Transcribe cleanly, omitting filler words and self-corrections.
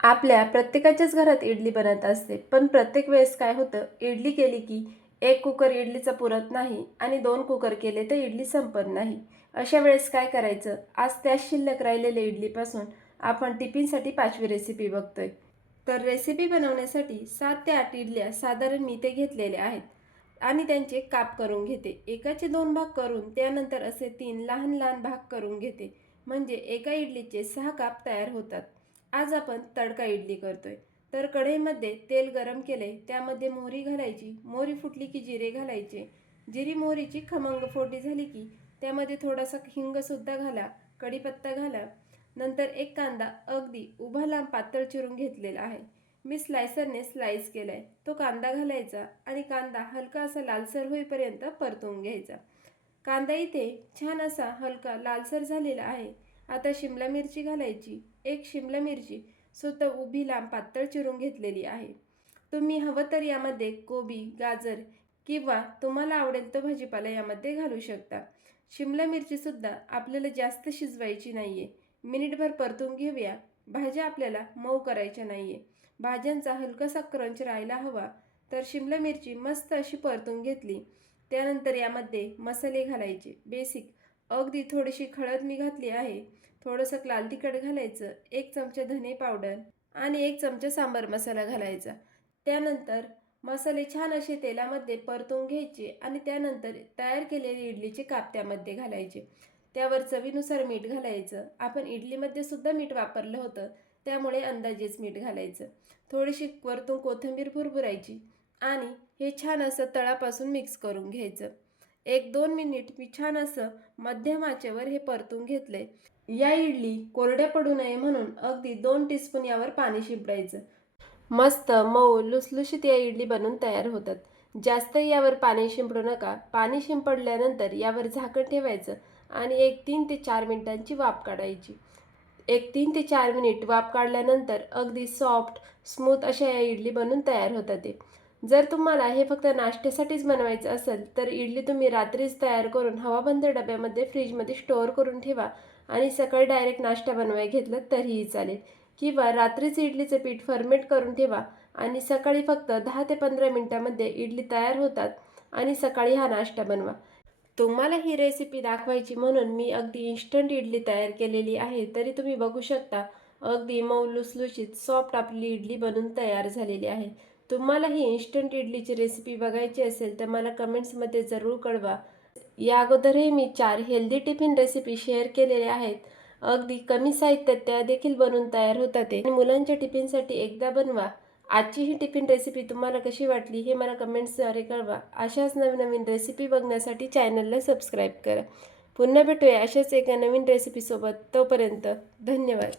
आपल्या प्रत्येकाच्याच घरात इडली बनत असते, पण प्रत्येक वेळेस काय होतं, इडली केली की एक कुकर इडलीचा पुरत नाही आणि 2 कुकर केले तर इडली संपत नाही. अशा वेळेस काय करायचं? आज त्याच शिल्लक राहिलेल्या इडलीपासून आपण टिफिनसाठी 5वी रेसिपी बघतोय. तर रेसिपी बनवण्यासाठी 7 ते 8 इडल्या साधारण मी ते घेतलेल्या आहेत आणि त्यांचे काप करून घेते. एकाचे 2 भाग करून त्यानंतर असे 3 लहान लहान भाग करून घेते. म्हणजे एका इडलीचे 6 काप तयार होतात. आज आपण तडका इडली करतोय. तर कढईमध्ये तेल गरम केले, त्यामध्ये मोहरी घालायची. मोहरी फुटली की जिरे घालायचे. जिरी मोहरीची खमंग फोडणी झाली की त्यामध्ये थोडासा हिंगसुद्धा घाला, कढीपत्ता घाला. नंतर एक कांदा अगदी उभा लांब पातळ चिरून घेतलेला आहे. मी स्लायसरने स्लाइस केलाय. तो कांदा घालायचा आणि कांदा हलका असा लालसर होईपर्यंत परतून घ्यायचा. कांदा इथे छान असा हलका लालसर झालेला आहे. आता शिमला मिरची घालायची. एक शिमला मिरची स्वतः उभी लांब पातळ चिरून घेतलेली आहे. तुम्ही हवं तर यामध्ये कोबी, गाजर किंवा तुम्हाला आवडेल तो भाजीपाला यामध्ये घालू शकता. शिमला मिरचीसुद्धा आपल्याला जास्त शिजवायची नाहीये. मिनिटभर परतून घेऊया. भाज्या आपल्याला मऊ करायच्या नाहीये. भाज्यांचा हलकासा क्रंच राहायला हवा. तर शिमला मिरची मस्त अशी परतून घेतली. त्यानंतर यामध्ये मसाले घालायचे. बेसिक अगदी थोडीशी हळद मी घातली आहे. थोडंसं लाल तिखट घालायचं. 1 चमचा धने पावडर आणि 1 चमचा सांबार मसाला घालायचा. त्यानंतर मसाले छान असे तेलामध्ये परतून घ्यायचे आणि त्यानंतर तयार केलेले इडलीचे काप त्यामध्ये घालायचे. त्यावर चवीनुसार मीठ घालायचं. आपण इडलीमध्ये सुद्धा मीठ वापरलं होतं, त्यामुळे अंदाजेच मीठ घालायचं. थोडीशी वरतून कोथिंबीर भुरभुरायची आणि हे छान असं तळापासून मिक्स करून घ्यायचं. 1-2 मिनिट मी छान असं मध्यम आचेवर हे परतून घेतले. या इडली कोरड्या पडू नये म्हणून अगदी 2 टीस्पून यावर पाणी शिंपडायचं. मस्त मऊ लुसलुशीत या इडली बनून तयार होतात. जास्त यावर पाणी शिंपडू नका. पाणी शिंपडल्यानंतर यावर झाकण ठेवायचं आणि एक 3 ते 4 मिनिटांची वाफ काढायची. एक 3 ते 4 मिनिट वाफ काढल्यानंतर अगदी सॉफ्ट, स्मूथ अशा या इडली बनून तयार होतात ते. जर तुम्हाला हे फक्त नाश्त्यासाठीच बनवायचं असेल, तर इडली तुम्ही रात्रीच तयार करून हवाबंद डब्यामध्ये फ्रीजमध्ये स्टोअर करून ठेवा आणि सकाळी डायरेक्ट नाश्ता बनवायला घेतलं तरीही चालेल. किंवा रात्रीच इडलीचं पीठ फर्मेंट करून ठेवा आणि सकाळी फक्त 10 ते 15 मिनिटांमध्ये इडली तयार होतात आणि सकाळी हा नाश्ता बनवा. तुम्हाला ही रेसिपी दाखवायची म्हणून मी अगदी इन्स्टंट इडली तयार केलेली आहे. तरी तुम्ही बघू शकता अगदी मऊ लुसलुशीत सॉफ्ट आपली इडली बनून तयार झालेली आहे. तुम्हाला ही इन्स्टंट इडलीची रेसिपी बघायची असेल तर मला कमेंट्समध्ये जरूर कळवा. या अगोदरही मी 4 हेल्दी टिफिन रेसिपी शेअर केलेल्या आहेत. अगदी कमी साहित्यात त्या देखील बनवून तयार होतात ते. आणि मुलांच्या टिफिनसाठी एकदा बनवा. आजची ही टिफिन रेसिपी तुम्हाला कशी वाटली हे मला कमेंट्सद्वारे कळवा. अशाच नवीन नवीन रेसिपी बघण्यासाठी चॅनलला सबस्क्राईब करा. पुन्हा भेटूया अशाच एका नवीन रेसिपीसोबत. तोपर्यंत धन्यवाद.